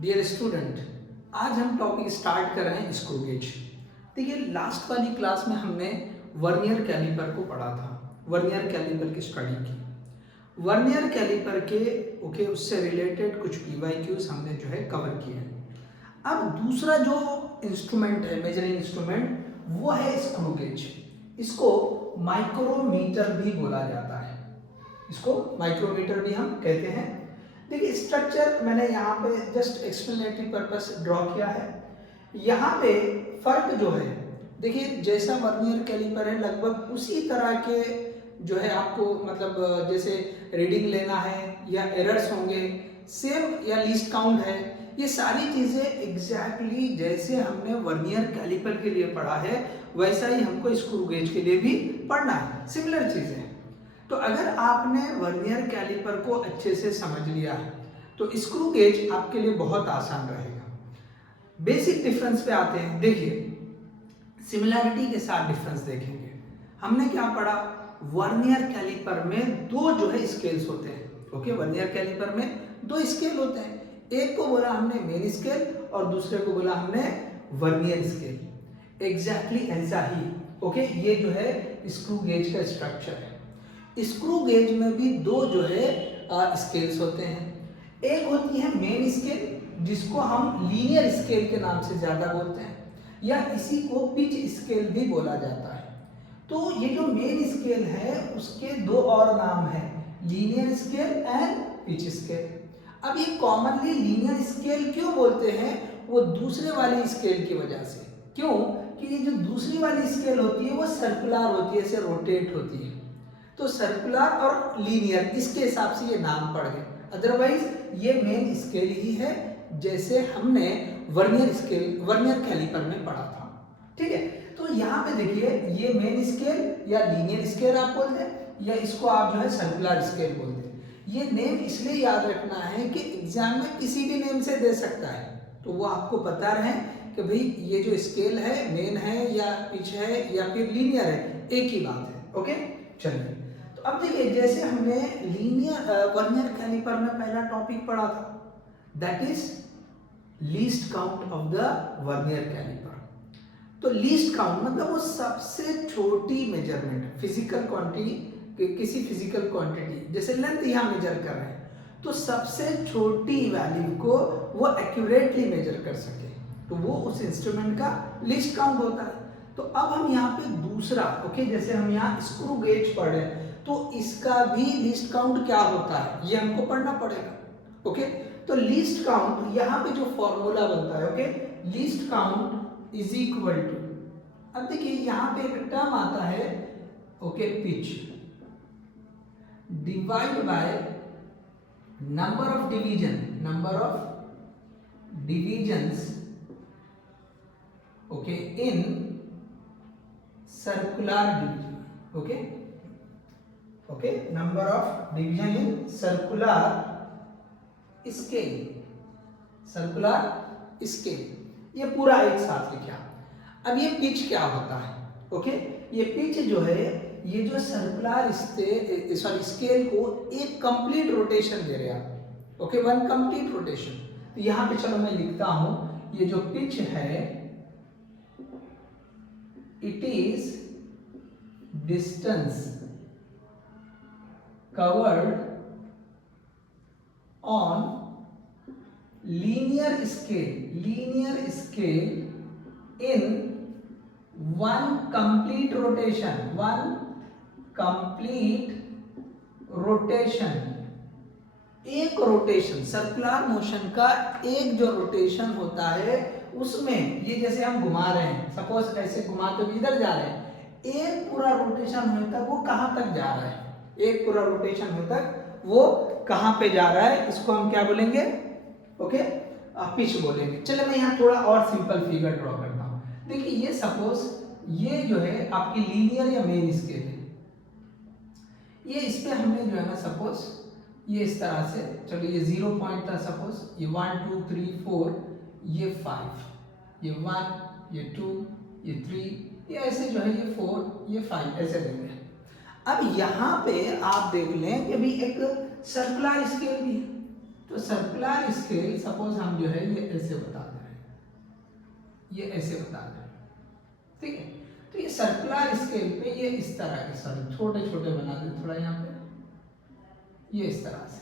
Dear student, आज हम topic start कर रहे हैं स्क्रू गेज। देखिए, लास्ट वाली क्लास में हमने वर्नियर कैलिपर को पढ़ा था, वर्नियर कैलिपर की स्टडी की। वर्नियर कैलिपर के उससे रिलेटेड कुछ पीवाईक्यूज हमने जो है कवर किए हैं। अब दूसरा जो इंस्ट्रूमेंट है, मेजरिंग इंस्ट्रूमेंट, वो है स्क्रू गेज। इसको माइक्रोमीटर भी बोला जाता है, इसको माइक्रोमीटर भी हम कहते हैं। देखिए, स्ट्रक्चर मैंने यहाँ पे जस्ट एक्सप्लेनेटरी पर्पस ड्रॉ किया है। यहाँ पे फर्क जो है, देखिए जैसा वर्नियर कैलिपर है लगभग उसी तरह के जो है आपको, मतलब जैसे रीडिंग लेना है या एरर्स होंगे, सेम या लीस्ट काउंट है, ये सारी चीज़ें एग्जैक्टली जैसे हमने वर्नियर कैलिपर के लिए पढ़ा है वैसा ही हमको स्क्रू गेज के लिए भी पढ़ना है, सिमिलर चीज़ें। तो अगर आपने वर्नियर कैलिपर को अच्छे से समझ लिया है तो स्क्रू गेज आपके लिए बहुत आसान रहेगा। बेसिक डिफरेंस पे आते हैं। देखिए, सिमिलैरिटी के साथ डिफरेंस देखेंगे। हमने क्या पढ़ा, वर्नियर कैलिपर में दो जो है स्केल्स होते हैं। ओके, वर्नियर कैलिपर में दो स्केल होते हैं, एक को बोला हमने मेन स्केल और दूसरे को बोला हमने वर्नियर स्केल। एग्जैक्टली ऐसा ही ओके, ये जो है स्क्रू गेज का स्ट्रक्चर है। स्क्रू गेज में भी दो जो है स्केल्स होते हैं। एक होती है मेन स्केल, जिसको हम लीनियर स्केल के नाम से ज्यादा बोलते हैं, या इसी को पिच स्केल भी बोला जाता है। तो ये जो मेन स्केल है उसके दो और नाम हैं, linear scale and pitch scale. अब ये कॉमनली लीनियर स्केल क्यों बोलते हैं, वो दूसरे वाली स्केल की वजह से। क्यों कि ये जो दूसरी वाली स्केल होती है वो सर्कुलर होती है, ऐसे रोटेट होती है, तो सर्कुलर और लीनियर इसके हिसाब से ये नाम पड़ गए। अदरवाइज ये मेन स्केल ही है, जैसे हमने वर्नियर कैलिपर में पढ़ा था। ठीक है, तो यहाँ पे देखिए, ये मेन स्केल या लीनियर स्केल आप बोलते हैं, या इसको आप जो है सर्कुलर स्केल बोलते हैं। ये नेम इसलिए याद रखना है कि एग्जाम में किसी भी नेम से दे सकता है, तो वो आपको पता रहे कि भाई ये जो स्केल है मेन है या पिच है या फिर लीनियर है, एक ही बात है। ओके, चलिए, तो अब देखिए, जैसे हमने वर्नियर कैलिपर में पहला टॉपिक पढ़ा था, that is least count of the vernier caliper. तो लीस्ट काउंट मतलब वो सबसे छोटी मेजरमेंट, फिजिकल क्वांटिटी, किसी फिजिकल क्वांटिटी, जैसे लेंथ यहाँ मेजर कर रहे हैं, तो सबसे छोटी वैल्यू को वो एक्यूरेटली मेजर कर सके, तो वो उस इंस्ट्रूमेंट का लीस्ट काउंट होता है। तो अब हम यहाँ पे दूसरा, ओके, जैसे हम यहाँ स्क्रू गेज पढ़ रहे हैं, तो इसका भी लीस्ट काउंट क्या होता है ये हमको पढ़ना पड़ेगा। ओके, तो लीस्ट काउंट यहाँ पे जो फॉर्मूला बनता है, okay, least count is equal to, अब देखिए यहाँ पे एक टर्म आता है, okay, pitch divide by number of divisions, okay, in circular division. Okay, number of division in circular scale, ये पूरा एक साथ लिखा। अब ये पिच क्या होता है, ओके, ये पिच जो है, ये जो सर्कुलर स्केल को एक कंप्लीट रोटेशन दे रहे हैं, ओके, वन कंप्लीट रोटेशन। तो यहाँ पे चलो मैं लिखता हूं, ये जो पिच है, it is distance covered on linear scale in one complete rotation, एक रोटेशन, सर्कुलर मोशन का एक जो रोटेशन होता है उसमें, ये जैसे हम घुमा रहे हैं, सपोज ऐसे घुमाते हुए इधर जा रहे हैं, एक पूरा रोटेशन होने तक वो कहां तक जा रहा है, एक पूरा रोटेशन होने तक वो कहां पे जा रहा है, इसको हम क्या बोलेंगे, ओके, पिच बोलेंगे। चलिए मैं यहाँ थोड़ा और सिंपल फिगर ड्रॉ करता हूँ। देखिए, ये सपोज ये जो है आपकी लीनियर या मेन स्केल है, ये इस पे हमने जो है ना, सपोज ये इस तरह से, चलो ये 0 पॉइंट था, सपोज ये 1 2 3 4, ये 5, ये 1, ये 2, ये 3, ये ऐसे जो है, ये 4, ये 5, ऐसे देंगे। अब यहाँ पे आप देख लें कि अभी एक सर्कुलर स्केल भी है, तो सर्कुलर स्केल सपोज हम जो है ये ऐसे बता दे रहे हैं, ये ऐसे बता दे रहे हैं, ठीक है। तो ये सर्कुलर स्केल पे ये इस तरह के, सॉरी छोटे छोटे बना दे थोड़ा यहाँ पे, ये इस तरह से,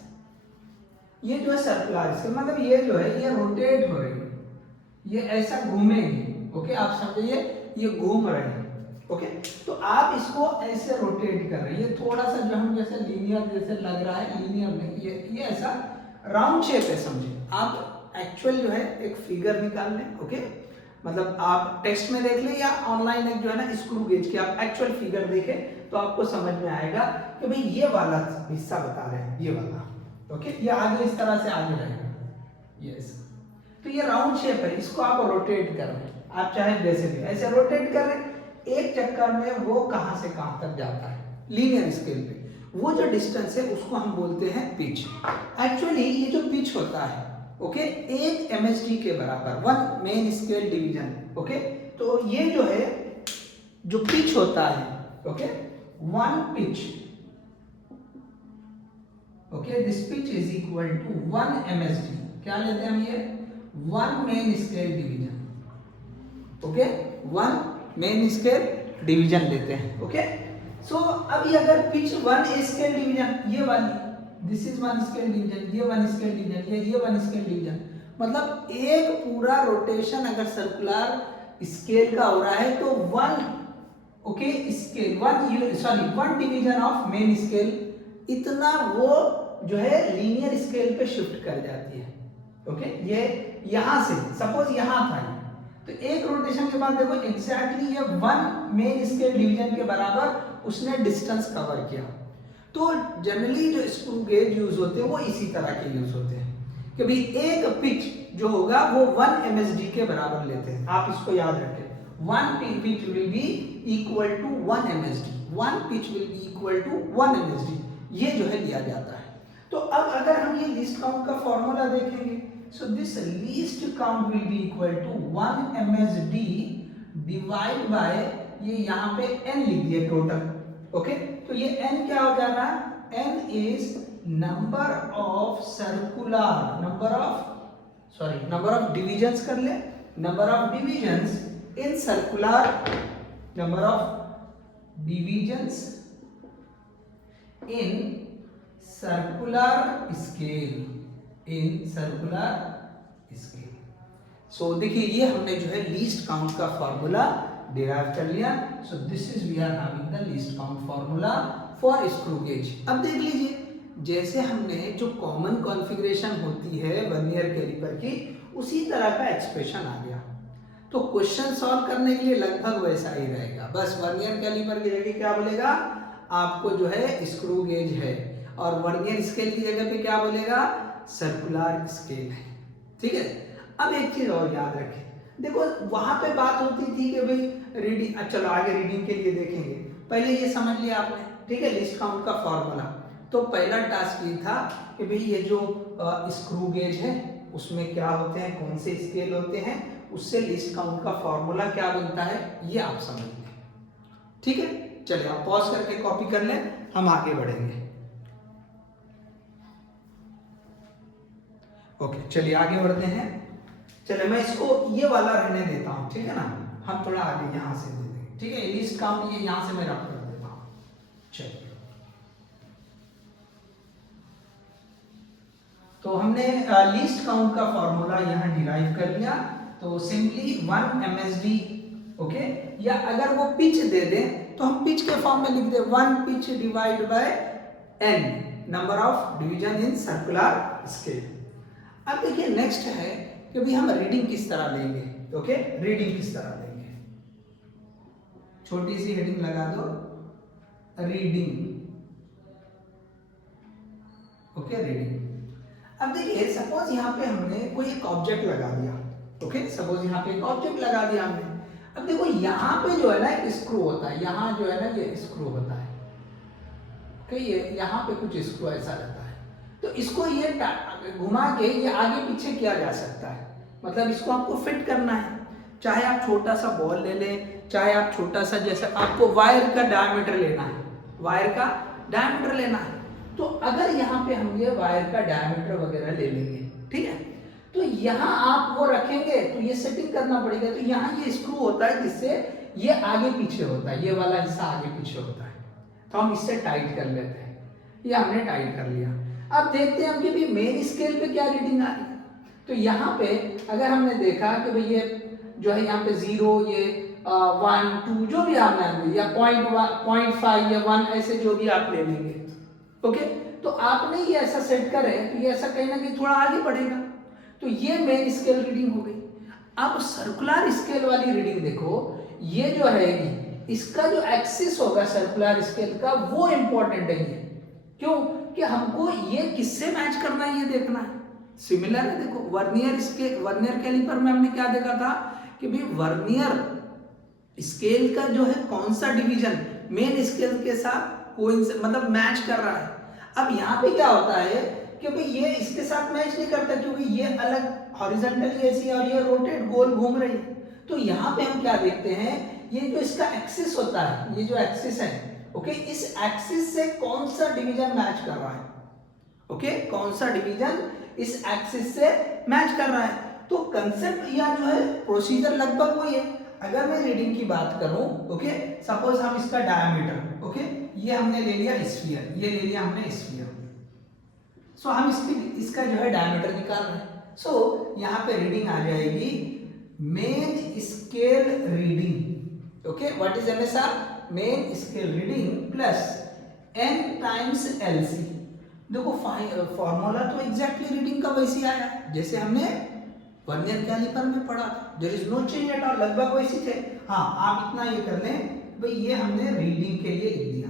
ये जो है सर्कुलर स्केल मतलब ये जो है ये रोटेट हो रही है, ये ऐसा घूमेगी, ओके आप समझिए ये घूम रहे हैं, ओके। तो आप इसको ऐसे रोटेट कर रहे हैं, ये थोड़ा सा जो हम जैसे लीनियर जैसे लग रहा है, लीनियर नहीं, ये ऐसा राउंड शेप है समझिए। आप एक्चुअल जो है एक फिगर निकाल लें, ओके, मतलब आप टेक्स्ट में देख लें या ऑनलाइन एक जो है ना स्क्रू गेज की आप एक्चुअल फिगर देखें तो आपको समझ में आएगा कि भाई ये वाला हिस्सा बता रहे हैं, ये वाला, ओके, ये आगे इस तरह से आगे रहेगा, यस। तो ये राउंड शेप है, इसको आप रोटेट कर रहे हैं, आप चाहे जैसे भी ऐसे रोटेट कर रहे हैं, एक चक्कर में वो कहां से कहां तक जाता है लीनियर स्केल पे, वो जो डिस्टेंस है उसको हम बोलते हैं पिच। एक्चुअली ये जो पिच होता है, ओके, एक एमएसडी के बराबर, one main scale division, okay. तो ये जो है जो पिच होता है, okay, one pitch, okay, this pitch is equal to one MSD, क्या लेते हैं हम ये, one main scale division, okay, one main scale division लेते हैं, ओके। सो अभी अगर पिच वन स्केल डिवीजन, ये वाली, this is one scale division, ये वन स्केल डिवीजन, ये वन स्केल डिवीजन, मतलब एक पूरा रोटेशन अगर सर्कुलर स्केल का हो रहा है तो one, okay, scale one division of main scale, इतना वो जो है लीनियर स्केल पे शिफ्ट कर जाती है, ओके। ये यहां से सपोज यहां था, तो एक रोटेशन के बाद देखो एग्जैक्टली ये वन मेन स्केल डिवीजन के बराबर उसने डिस्टेंस कवर किया। तो जनरली जो स्क्रू गेज यूज होते हैं वो इसी तरह के यूज होते हैं कि भाई एक पिच जो होगा वो वन एमएसडी के बराबर लेते हैं, आप इसको याद रखें, one pitch will be equal to one MSD, one pitch will be equal to one MSD, ये जो है लिया जाता है। तो अब अगर हम ये लीस्ट काउंट का फॉर्मूला देखेंगे, so this least count will be equal to 1 MSD divide by, ये यहाँ पे n लिख दिए टोटल, ओके। तो ये n क्या हो जा रहा है, n is number of circular, number of divisions कर ले, number of divisions in circular, number of divisions in circular scale, in circular scale. So देखिए ये हमने जो है लीस्ट काउंट का फॉर्मूला डिराइव कर लिया। So this is we are having the least count formula for screw gauge. अब देख लीजिए जैसे हमने जो कॉमन कॉन्फ़िगरेशन होती है वर्नियर कैलिपर की, उसी तरह का एक्सप्रेशन आ गया। तो क्वेश्चन सॉल्व करने के लिए लगभग वैसा ही रहेगा, बस वर्नियर कैलिपर की जगह क्या बोलेगा आपको जो है स्क्रू गेज है, और वर्नियर स्केल की जगह पे क्या बोलेगा सर्कुलर स्केल है, ठीक है। अब एक चीज और याद रखें, देखो वहां पे बात होती थी कि भाई रीडिंग, चलो आगे रीडिंग के लिए देखेंगे, पहले ये समझ लिया आपने, ठीक है, लिस्ट काउंट का फॉर्मूला। तो पहला टास्क ये था कि भाई ये जो स्क्रू गेज है उसमें क्या होते हैं, कौन से स्केल होते हैं, उससे लिस्ट काउंट का फॉर्मूला क्या बनता है ये आप समझ लें, ठीक है। चलिए आप पॉज करके कॉपी कर लें, हम आगे बढ़ेंगे। ओके चलिए आगे बढ़ते हैं। चलिए मैं इसको ये वाला रहने देता हूं, ठीक है ना, हम थोड़ा आगे यहां से दे देंगे, ठीक है। लिस्ट काउंट ये यहां से मैं रख कर देता हूं। चलिए तो हमने लिस्ट काउंट का फॉर्मूला यहां डिराइव कर लिया। तो सिंपली 1 MSD, ओके, या अगर वो पिच दे दे तो हम पिच के फॉर्म में लिख दे 1 pitch divide bye n number of division in circular scale. अब देखिए नेक्स्ट है कि भाई हम रीडिंग किस तरह लेंगे, ओके, रीडिंग किस तरह लेंगे, छोटी सी हेडिंग लगा दो, रीडिंग, ओके, रीडिंग। अब देखिए सपोज यहाँ पे हमने कोई एक ऑब्जेक्ट लगा दिया, ओके, सपोज यहाँ पे एक ऑब्जेक्ट लगा दिया हमने। अब देखो यहाँ पे जो है ना एक स्क्रू होता है, यहाँ जो है ना ये स्क्रू होता है, ओके, ये यहाँ पे कुछ स्क्रू ऐसा रहता है, तो इसको ये घुमा के ये आगे पीछे किया जा सकता है, मतलब इसको आपको फिट करना है। चाहे आप छोटा सा बॉल ले लें, चाहे आप छोटा सा, जैसे आपको वायर का डायमीटर लेना है, वायर का डायमीटर लेना है, तो अगर यहाँ पे हम ये वायर का डायमीटर वगैरह ले लेंगे, ठीक है, तो यहाँ आप वो रखेंगे तो ये सेटिंग करना पड़ेगा। तो यहाँ ये स्क्रू होता है जिससे ये आगे पीछे होता है, ये वाला हिस्सा आगे पीछे होता है, तो हम इससे टाइट कर लेते हैं। ये हमने टाइट कर लिया। अब देखते हैं हम कि भाई मेन स्केल पे क्या रीडिंग आ रही है। तो यहाँ पे अगर हमने देखा कि भाई ये जो है यहाँ पे 0, ये 1, 2 जो भी आप लेंगे, या 0.5 या 1 ऐसे जो भी आप ले लेंगे, ओके। तो आपने ये ऐसा सेट करें तो ये ऐसा कहीं ना कहीं थोड़ा आगे बढ़ेगा। तो ये मेन स्केल रीडिंग हो गई। अब सर्कुलर स्केल वाली रीडिंग देखो, ये जो रहेगी इसका जो एक्सिस होगा सर्कुलर स्केल का वो इंपॉर्टेंट है। क्यों कि हमको ये किससे मैच करना है ये देखना है। सिमिलर है, देखो वर्नियर कैलिपर में हमने क्या देखा था कि भाई वर्नियर स्केल का जो है कौन सा डिवीजन मेन स्केल के साथ मतलब मैच कर रहा है। अब यहाँ पे क्या होता है कि भाई ये इसके साथ मैच नहीं करता क्योंकि ये अलग हॉरिजॉन्टली ऐसी है और ये रोटेट गोल घूम रही है। तो यहाँ पे हम क्या देखते हैं, ये जो इसका एक्सिस होता है, ये जो एक्सिस है, ओके, इस एक्सिस से कौन सा डिवीजन मैच कर रहा है, ओके, कौन सा डिवीजन इस एक्सिस से मैच कर रहा है। तो कंसेप्ट या जो है प्रोसीजर लगभग वही है। अगर मैं रीडिंग की बात करूं, ओके, सपोज हम इसका डायमीटर, ओके, ये हमने ले लिया स्फीयर, ये ले लिया हमने स्फीयर। सो हम इसका जो है डायमीटर निकाल रहे हैं। सो यहाँ पे रीडिंग आ जाएगी main scale reading, okay, what is MSR, main scale reading plus n times LC। देखो फॉर्मूला तो एग्जैक्टली रीडिंग का वैसे आया जैसे हमने वर्नियर कैलिपर में पढ़ा था। There is no change at all, लगभग वैसे थे। हाँ, आप इतना ये कर लें भाई, ये हमने रीडिंग के लिए लिख दिया।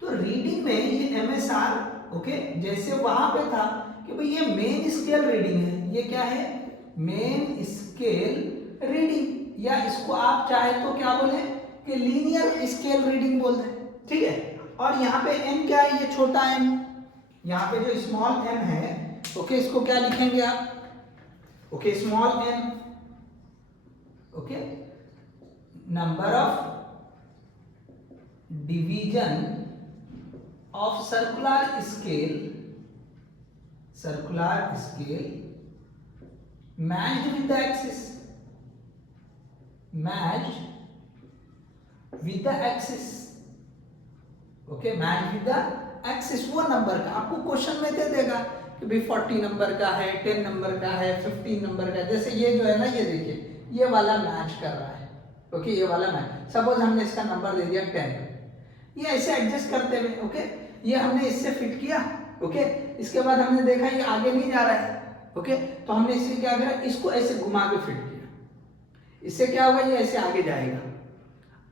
तो रीडिंग में ये MSR, ओके, जैसे वहां पे था कि भाई ये मेन स्केल रीडिंग है, ये क्या है, मेन स्केल रीडिंग, या इसको आप चाहे तो क्या बोले कि लीनियर स्केल रीडिंग बोल दें, ठीक है। और यहाँ पे n क्या है, ये छोटा n, यहाँ पे जो स्मॉल m है, ओके, इसको क्या लिखेंगे आप, okay, small n, okay, number of division of circular scale matched with the axis, okay, matched with the axis। वो नंबर का आपको क्वेश्चन में दे देगा कि भाई 40 नंबर का है, 10 नंबर का है, 15 नंबर का। जैसे ये जो है ना, ये देखिए ये वाला मैच कर रहा है, ओके, ये वाला मैच। सपोज हमने इसका नंबर दे दिया 10, ये ऐसे एडजस्ट करते हुए, ओके, ये हमने इससे फिट किया, ओके, इसके बाद हमने देखा ये आगे नहीं जा रहा है, ओके, तो हमने इसे क्या करा, इसको ऐसे घुमा के फिट किया। इससे क्या होगा, ये ऐसे आगे जाएगा।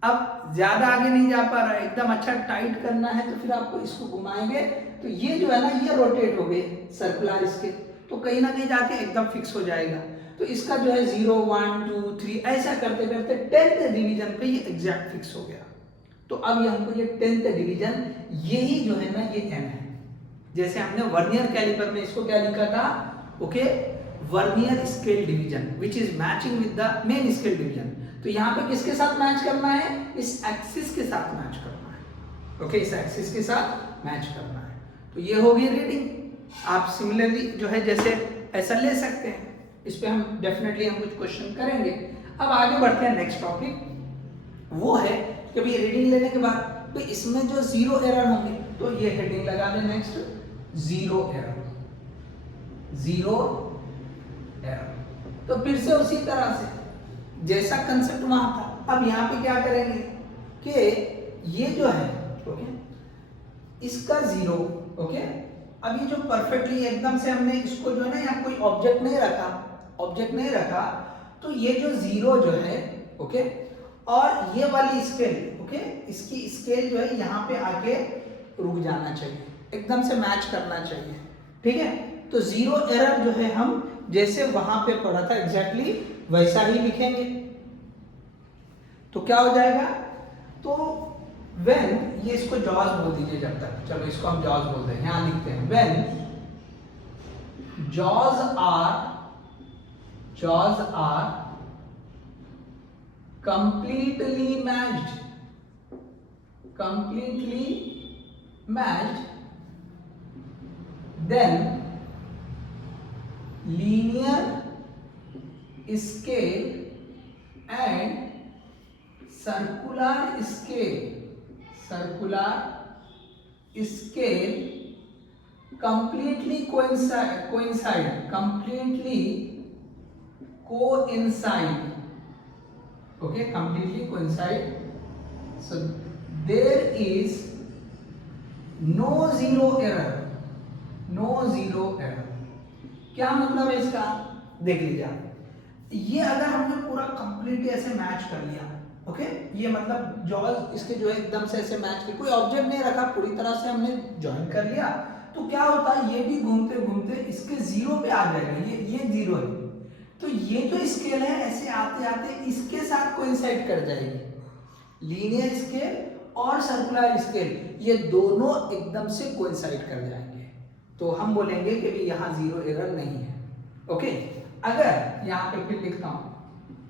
अब ज्यादा आगे नहीं जा पा रहा है, एकदम अच्छा टाइट करना है, तो फिर आपको इसको घुमाएंगे तो ये जो है ना, ये रोटेट हो गए सर्कुलर स्केल, तो कहीं ना कहीं जाके एकदम फिक्स हो जाएगा। तो इसका जो है 0, 1, 2, 3 ऐसा करते करते 10th डिवीजन पे ये एग्जैक्ट फिक्स हो गया। तो अब ये हमको ये 10th डिवीजन, यही जो है ना ये m है। जैसे हमने वर्नियर कैलिपर में इसको क्या लिखा था, okay, vernier scale division which is matching with the main scale division. तो यहाँ पे किसके साथ मैच करना है, इस एक्सिस के साथ मैच करना है, ओके, इस एक्सिस के साथ मैच करना है। तो ये होगी रीडिंग। आप सिमिलरली जो है जैसे ऐसा ले सकते हैं, इस पे हम डेफिनेटली हम कुछ क्वेश्चन करेंगे। अब आगे बढ़ते हैं, नेक्स्ट टॉपिक वो है कि भाई रीडिंग लेने के बाद तो इसमें जो 0 एरर होंगे, तो ये हेडिंग लगा दें नेक्स्ट, 0 एरर, 0 एरर। तो फिर से उसी तरह से जैसा कंसेप्ट वहां था, अब यहाँ पे क्या करेंगे कि ये जो है, ओके, इसका 0, ओके, अब ये जो परफेक्टली एकदम से हमने इसको जो है ना, यहाँ कोई ऑब्जेक्ट नहीं रखा, तो ये जो 0 जो है, ओके, और ये वाली स्केल, ओके, इसकी स्केल जो है यहाँ पे आके रुक जाना चाहिए, एकदम से मैच करना चाहिए, ठीक है। तो 0 एरर जो है हम जैसे वहां पे पढ़ा था एग्जैक्टली वैसा ही लिखेंगे। तो क्या हो जाएगा, तो व्हेन, ये इसको जॉज बोल दीजिए जब तक, चलो इसको हम जॉज बोलते हैं, यहां लिखते हैं when jaws are completely matched then linear scale and circular scale completely coincide okay, completely coincide, so there is no zero error. क्या मतलब है इसका, देख लीजिए आप, ये अगर हमने पूरा कंप्लीटली ऐसे मैच कर लिया, ओके, ये मतलब जॉज इसके जो है एकदम से ऐसे मैच किया, कोई ऑब्जेक्ट नहीं रखा, पूरी तरह से हमने ज्वाइन कर लिया, तो क्या होता है, ये भी घूमते घूमते इसके जीरो पे आ जाएगा, ये जीरो है, तो ये जो स्केल है ऐसे आते आते इसके साथ कोइंसाइड कर जाएगी, लीनियर स्केल और सर्कुलर स्केल ये दोनों एकदम से कोइंसाइड कर जाएंगे, तो हम बोलेंगे कि भी यहाँ जीरो एरर नहीं है, ओके। अगर यहाँ पे फिर लिखता हूँ,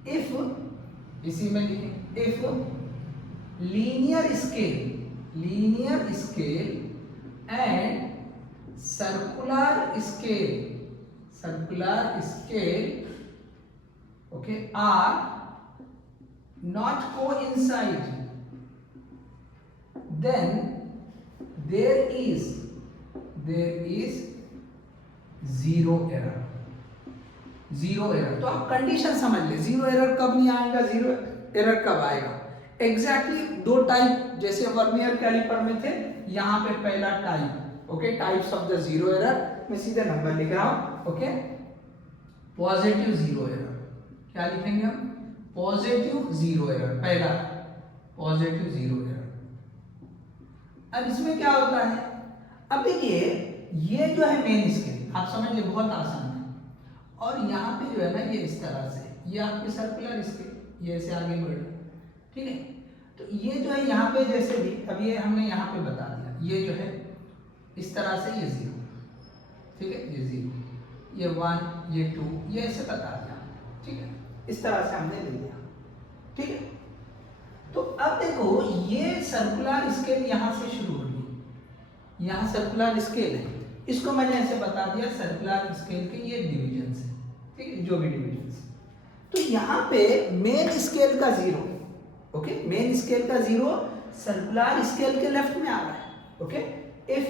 इफ, इसी में लिखें, if linear scale and circular scale okay are not coincide, then there is zero error. तो आप कंडीशन समझ ले, जीरो एरर कब नहीं आएगा, जीरो एरर कब आएगा, एग्जैक्टली दो टाइप जैसे वर्नियर कैलिपर में थे, यहाँ पे पहला type, okay, types of the zero error, मैं सीधे नंबर लिख रहा हूं, ओके, पॉजिटिव जीरो एरर, क्या लिखेंगे हम, पॉजिटिव जीरो एरर, पहला पॉजिटिव जीरो एरर। अब इसमें क्या होता है, अब देखिए ये जो है मेन स्केल, आप समझ लिए बहुत आसान है, और यहाँ पे जो है ना ये इस तरह से, ये आपके सर्कुलर स्केल, ये ऐसे आगे बढ़ रहा है, ठीक है, तो ये जो है यहाँ पे जैसे भी, अब ये हमने यहाँ पे बता दिया, ये जो है इस तरह से ये जीरो, ठीक है, ये जीरो, ये 1, ये 2, ये ऐसे बता दिया, ठीक है, इस तरह से हमने ले लिया, ठीक है। तो अब देखो ये सर्कुलर स्केल यहाँ से शुरू होगी, यहाँ सर्कुलर स्केल है, इसको मैंने ऐसे बता दिया सर्कुलर स्केल के ये डिविजन है, ठीक है, जो भी डिविजन है, तो यहाँ पे मेन स्केल का जीरो, ओके, मेन स्केल का जीरो सर्कुलर स्केल के लेफ्ट में आ रहा है, okay. If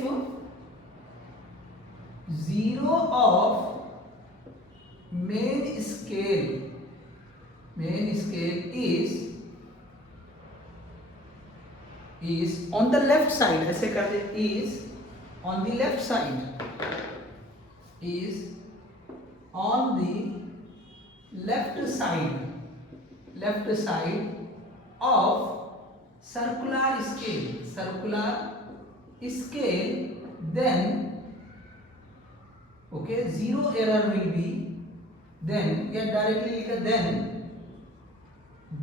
zero of main scale is on the left side, ऐसे कर दे, is on the left side of circular scale, then okay, zero error will be, then या directly लिखा, then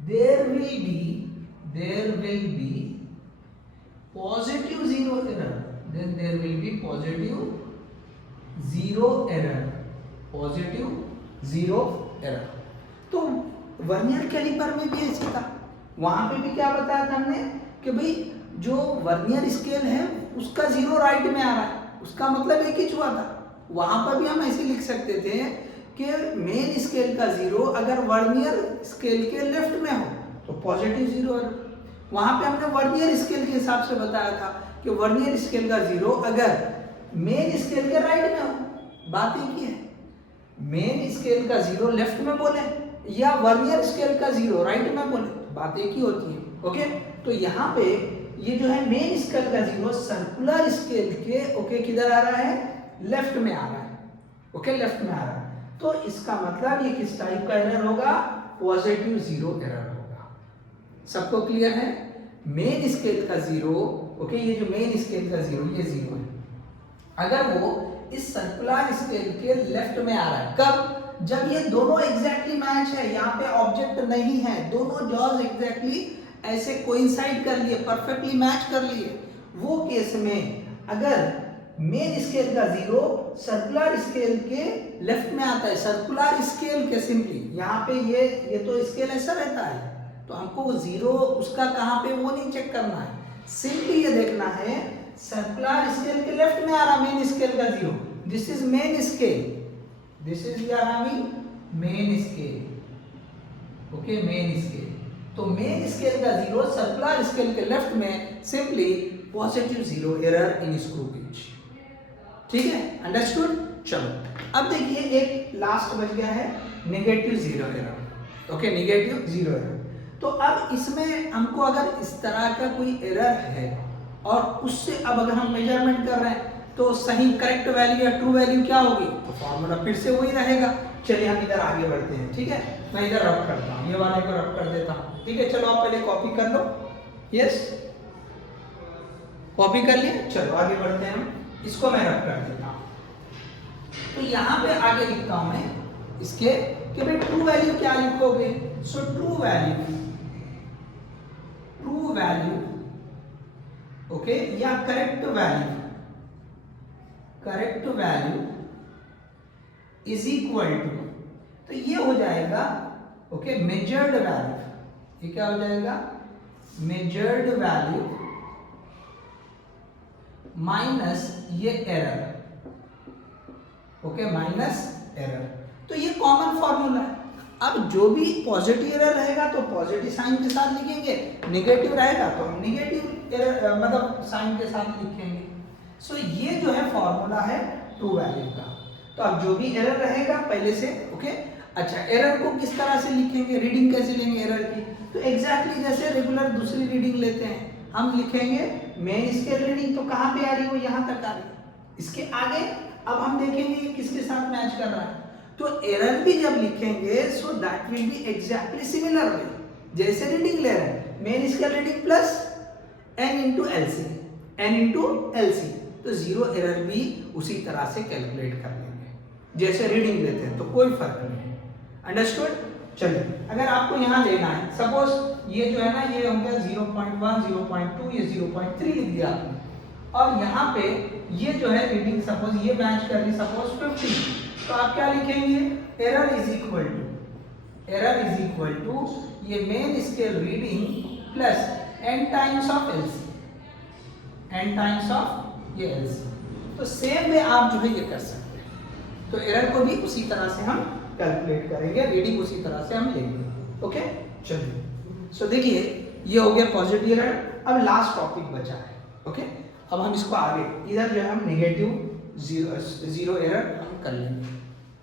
there will be positive zero error, then there will be positive zero error। तो vernier caliper में भी ऐसा था, वहां पे भी क्या बताया था हमने कि भाई जो वर्नियर स्केल है उसका जीरो राइट में आ रहा है, उसका मतलब एक ही हुआ था, वहां पर भी हम ऐसे लिख सकते थे कि मेन स्केल का जीरो अगर वर्नियर स्केल के लेफ्ट में हो तो पॉजिटिव जीरो है। वहां पे हमने वर्नियर स्केल के हिसाब से बताया था कि वर्नियर स्केल का जीरो अगर मेन स्केल के राइट में हो, बात एक ही है, मेन स्केल का जीरो लेफ्ट में बोले या वर्नियर स्केल का जीरो राइट में बोले, बात एक ही होती है, ओके। तो यहाँ पे ये जो है मेन स्केल का जीरो सर्कुलर स्केल के ओके किधर आ रहा है, लेफ्ट में आ रहा है, ओके, लेफ्ट में आ रहा है, तो इसका मतलब ये किस टाइप का एरर होगा, पॉजिटिव जीरो एरर होगा। सबको क्लियर है, मेन स्केल का जीरो, ओके, ये जो मेन स्केल का जीरो ये जीरो है, अगर वो इस सर्कुलर स्केल के लेफ्ट में आ रहा है, कब, जब ये दोनों एग्जैक्टली मैच है, यहाँ पे ऑब्जेक्ट नहीं है, दोनों जॉज एग्जैक्टली ऐसे कोइंसाइड कर लिए, परफेक्टली मैच कर लिए, वो केस में अगर मेन स्केल का जीरो सर्कुलर स्केल के लेफ्ट में आता है, सर्कुलर स्केल के सिंपली यहाँ पे ये तो स्केल ऐसा रहता है, तो हमको वो जीरो उसका कहाँ पे वो नहीं चेक करना है, सिंपली ये देखना है सर्कुलर स्केल के लेफ्ट में आ रहा मेन स्केल का zero, this is main scale, this is we are having main scale, okay main scale. तो मेन स्केल का जीरो, सर्कुलर स्केल के लेफ्ट में simply positive zero error in screw gauge, ठीक है, अंडरस्टूड। चलो अब देखिए एक लास्ट बच गया है negative zero error, okay negative zero error. तो अब इसमें हमको अगर इस तरह का कोई एरर है और उससे अब अगर हम मेजरमेंट कर रहे हैं तो सही करेक्ट वैल्यू या ट्रू वैल्यू क्या होगी, तो फॉर्मूला फिर से वही रहेगा। चलिए हम इधर आगे बढ़ते हैं, ठीक है, मैं इधर रब करता हूँ, ये वाले को रब कर देता हूँ, ठीक है। चलो आप पहले कॉपी कर लो, यस कॉपी कर लिए। चलो आगे बढ़ते हैं हम, इसको मैं रब कर देता हूँ। तो यहाँ पे आगे लिखता हूँ मैं इसके कि भाई ट्रू वैल्यू क्या लिखोगे, सो ट्रू वैल्यू ओके या correct value is equal to, तो ये हो जाएगा ओके मेजर्ड वैल्यू, ये क्या हो जाएगा मेजर्ड वैल्यू माइनस ये एरर, ओके माइनस एरर। तो ये कॉमन फॉर्मूला है। अब जो भी पॉजिटिव एरर रहेगा तो पॉजिटिव साइन के साथ लिखेंगे, नेगेटिव रहेगा तो हम नेगेटिव एरर मतलब साइन के साथ लिखेंगे। सो ये जो है फॉर्मूला है ट्रू वैल्यू का। तो अब जो भी एरर रहेगा पहले से ओके। अच्छा एरर को किस तरह से लिखेंगे, रीडिंग कैसे लेंगे एरर की, तो एग्जैक्टली जैसे रेगुलर दूसरी रीडिंग लेते हैं हम लिखेंगे मेन स्केल रीडिंग तो कहाँ पे आ रही है, वो यहाँ तक आ रही है। इसके आगे अब हम देखेंगे ये किसके साथ मैच कर रहा है, तो एरर भी जब लिखेंगे so that will be exactly similar way, जैसे रीडिंग ले रहे हैं main scale reading plus n into L C, तो जीरो एरर भी उसी तरह से कैलकुलेट कर लेंगे जैसे रीडिंग लेते हैं, तो कोई फर्क नहीं है, अंडरस्टूड। चलिए अगर आपको यहाँ लेना है, सपोज ये जो है ना ये हो गया 0.1 0.2 ये 0.3 लिख दिया आपने, और यहाँ पे ये जो है रीडिंग सपोज ये मैच कर रही सपोज 50, तो आप क्या लिखेंगे एरर इज इक्वल टू ये main scale reading plus n times of LC, n times of ये एलसी। तो सेम में आप जो है ये कर सकते हैं, तो एरर को भी उसी तरह से हम कैलकुलेट करेंगे, रीडिंग उसी तरह से हम लेंगे, ओके। चलिए सो देखिए ये हो गया पॉजिटिव एरर। अब लास्ट टॉपिक बचा है, ओके। अब हम इसको आगे इधर जो है हम नेगेटिव जीरो एरर हम कर लेंगे,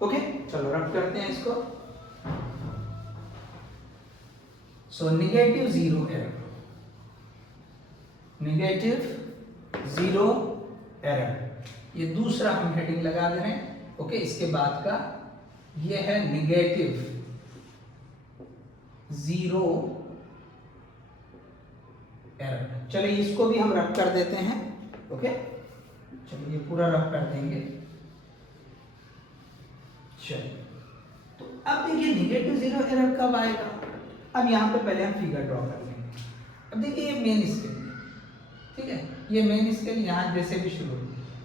ओके। चलो रब करते हैं इसको। सो नेगेटिव जीरो एरर, ये दूसरा हम हेडिंग लगा दे रहे हैं, ओके। इसके बाद का ये है नेगेटिव जीरो एरर। चलिए इसको भी हम रब कर देते हैं, ओके। चलिए ये पूरा रब कर देंगे। चलिए तो अब देखिए नेगेटिव जीरो एरर कब आएगा, अब यहाँ पे पहले हम फिगर ड्रॉ कर लेंगे। अब देखिए ये मेन स्केल, ठीक है, ये मेन स्केल यहाँ जैसे भी शुरू,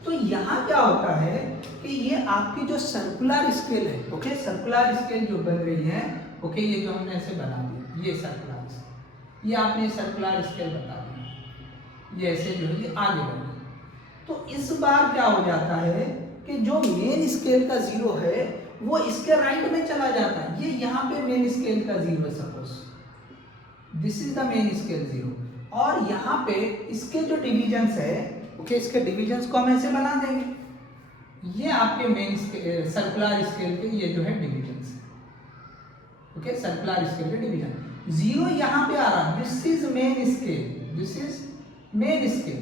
तो यहाँ क्या होता है कि ये आपकी जो सर्कुलर स्केल है, ओके, सर्कुलर स्केल जो बन रही है, ओके, ये जो हमने ऐसे बना दिया ये सर्कुलर स्केल, ये आपने सर्कुलर स्केल बता दिया, ये ऐसे जो है ये आगे बढ़ गई। तो इस बार क्या हो जाता है कि जो मेन स्केल का जीरो है वो इसके राइट में चला जाता है, ये यहाँ पे मेन स्केल का जीरो है, suppose this is the main scale zero, और यहाँ पे इसके जो डिविजन्स है, ओके, इसके डिविजन्स को हम ऐसे बना देंगे, ये आपके मेन सर्कुलर स्केल के ये जो है डिविजन्स, ओके, सर्कुलर स्केल के डिवीजन। जीरो यहाँ पे आ रहा है, this is main scale, this is main scale.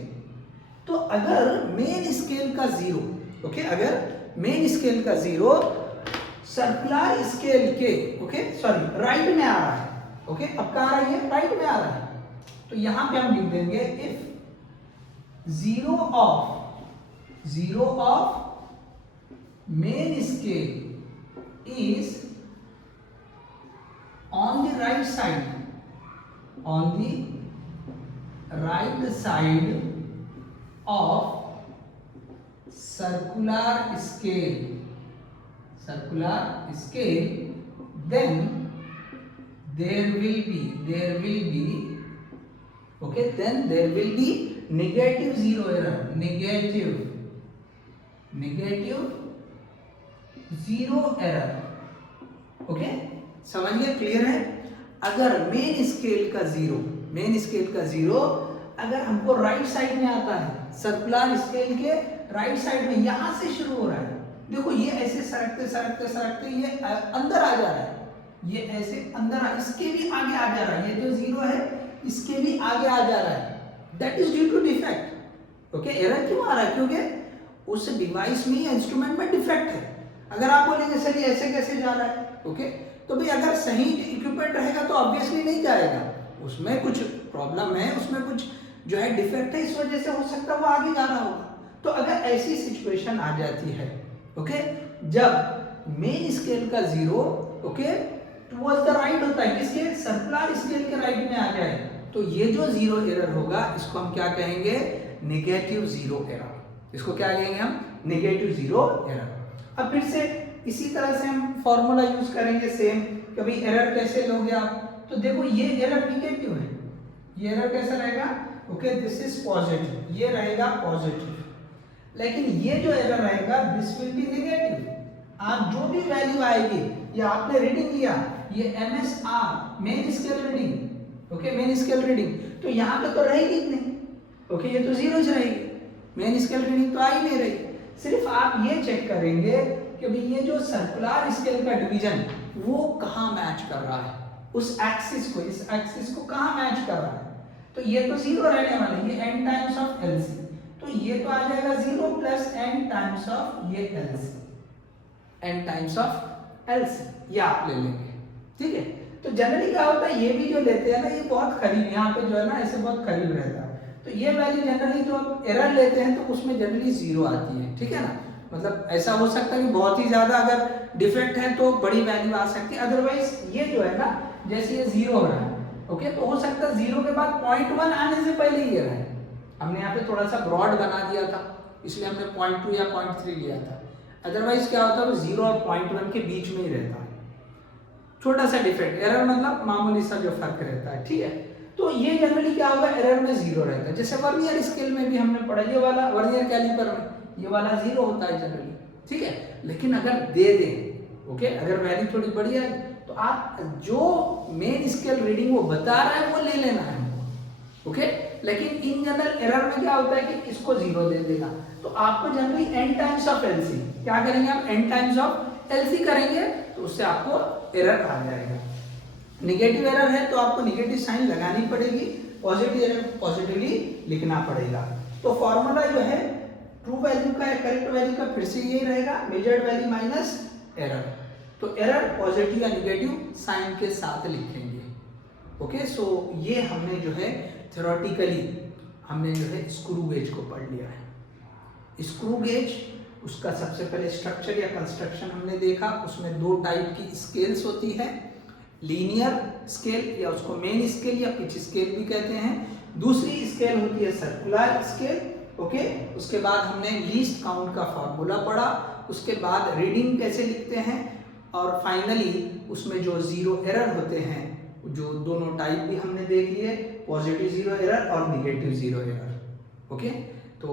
तो अगर मेन स्केल का जीरो, ओके, अगर मेन स्केल का जीरो सर्कुलर स्केल के, ओके, सॉरी राइट में आ रहा है, ओके, अब कहाँ आ रही है, राइट में आ रहा है, तो यहाँ पे हम लिख देंगे if zero of main scale is on the right side of circular scale, then there will be okay, then there will be negative zero error, negative negative zero error. Okay, समझिए, क्लियर है। अगर main scale का zero अगर हमको right side में आता है, circular scale के राइट साइड में यहां से शुरू हो रहा है, देखो ये ऐसे सरकते सरकते सरकते ये अंदर आ जा रहा है, ये ऐसे अंदर इसके भी आगे आ जा रहा है, ये जो जीरो है इसके भी आगे आ जा रहा है, that is due to defect. Okay, error क्यों आ रहा है? क्योंकि उस डिवाइस में या इंस्ट्रूमेंट में डिफेक्ट है। अगर आप बोलेंगे सर ये ऐसे कैसे जा रहा है, ओके, तो भाई अगर सही इक्विपमेंट रहेगा तो ऑब्वियसली नहीं जाएगा, उसमें कुछ प्रॉब्लम है, उसमें कुछ जो है डिफेक्ट है, इस वजह से हो सकता है वो आगे जा रहा होगा। तो अगर ऐसी सिचुएशन आ जाती है, ओके, जब मेन स्केल का zero, okay, towards the right होता है, किसके? सर्कुलर स्केल के राइट में आ जाए, तो ये जो जीरो एरर होगा इसको हम क्या कहेंगे? Negative zero error. इसको क्या कहेंगे हम? Negative zero error. अब फिर से इसी तरह से हम फॉर्मूला यूज करेंगे सेम, कभी एरर कैसे लोगे आप? तो देखो ये एरर नेगेटिव है, ये एरर कैसा रहेगा? ओके, दिस इज पॉजिटिव, ये रहेगा पॉजिटिव, लेकिन ये जो एरर रहेगा दिस विल बी नेगेटिव। आप जो भी वैल्यू आएगी, ये आपने रीडिंग लिया, ये MSR main scale reading, okay, main scale reading, तो यहाँ पे तो रहेगी नहीं, ओके, ये तो जीरो रहेगी, मेन स्केल रीडिंग तो आ ही नहीं रही। सिर्फ आप ये चेक करेंगे कि भाई ये जो सर्कुलर स्केल का डिवीजन वो कहाँ मैच कर रहा है, उस एक्सिस को, इस एक्सिस को कहाँ मैच कर रहा है। तो ये तो जीरो रहने वाला है, ये n टाइम्स ऑफ LC, तो ये तो आ जाएगा zero plus n times of ये LC, n times of LC, ये आप ले लेंगे, ठीक है। तो जनरली क्या होता है, ये भी जो लेते हैं ना, ये बहुत करीब, यहाँ पे जो है ना ऐसे बहुत करीब रहता है, तो ये वैल्यू जनरली जो एरर लेते हैं तो उसमें जनरली जीरो आती है, ठीक है ना। मतलब ऐसा हो सकता है कि बहुत ही ज्यादा अगर डिफेक्ट है तो बड़ी वैल्यू आ सकती है, अदरवाइज ये जो है ना, जैसे ये जीरो हो रहा है, ओके, तो हो सकता है जीरो के बाद 0.1 आने से पहले ही रहा है। हमने यहाँ पे थोड़ा सा ब्रॉड बना दिया था, इसलिए हमने 0.2 या 0.3 लिया था, अदरवाइज क्या होता है, वो 0 और 0.1 के बीच में ही रहता है, छोटा सा डिफेक्ट, एरर मतलब मामूली सा जो फर्क रहता है, ठीक है। तो ये जनरली क्या होगा, एरर में जीरो रहता है। जैसे वर्नियर स्केल में भी हमने पढ़ा, ये वाला वर्नियर कैलिपर में ये वाला जीरो होता है जनरली, ठीक है। लेकिन अगर दे दें, ओके, अगर वैल्यू थोड़ी बड़ी है तो आप जो मेन स्केल रीडिंग वो बता रहा है वो ले लेना है हमको, ओके। लेकिन इन जनरल एरर में क्या होता है कि इसको जीरो दे देगा, तो आपको generally n times of LC, क्या करेंगे आप, n टाइम्स ऑफ LC करेंगे, तो उससे आपको एरर आ जाएगा। नेगेटिव एरर है तो आपको नेगेटिव साइन लगानी पड़ेगी, पॉजिटिव एरर पॉजिटिवली लिखना पड़ेगा। तो फॉर्मूला जो है ट्रू वैल्यू का या करेक्ट वैल्यू का फिर से यही रहेगा, मेजर्ड वैल्यू माइनस एरर। तो एरर पॉजिटिव या नेगेटिव साइन के साथ लिखेंगे, ओके। सो ये हमने जो है थ्योरेटिकली हमने जो है स्क्रू गेज को पढ़ लिया है। स्क्रू गेज, उसका सबसे पहले स्ट्रक्चर या कंस्ट्रक्शन हमने देखा, उसमें दो टाइप की स्केल्स होती है, लीनियर स्केल या उसको मेन स्केल या पिच स्केल भी कहते हैं, दूसरी स्केल होती है सर्कुलर स्केल, ओके। उसके बाद हमने लीस्ट काउंट का फॉर्मूला पढ़ा, उसके बाद रीडिंग कैसे लिखते हैं, और फाइनली उसमें जो जीरो एरर होते हैं, जो दोनों टाइप भी हमने देख लिए, पॉजिटिव जीरो एरर और नेगेटिव जीरो एरर, ओके। तो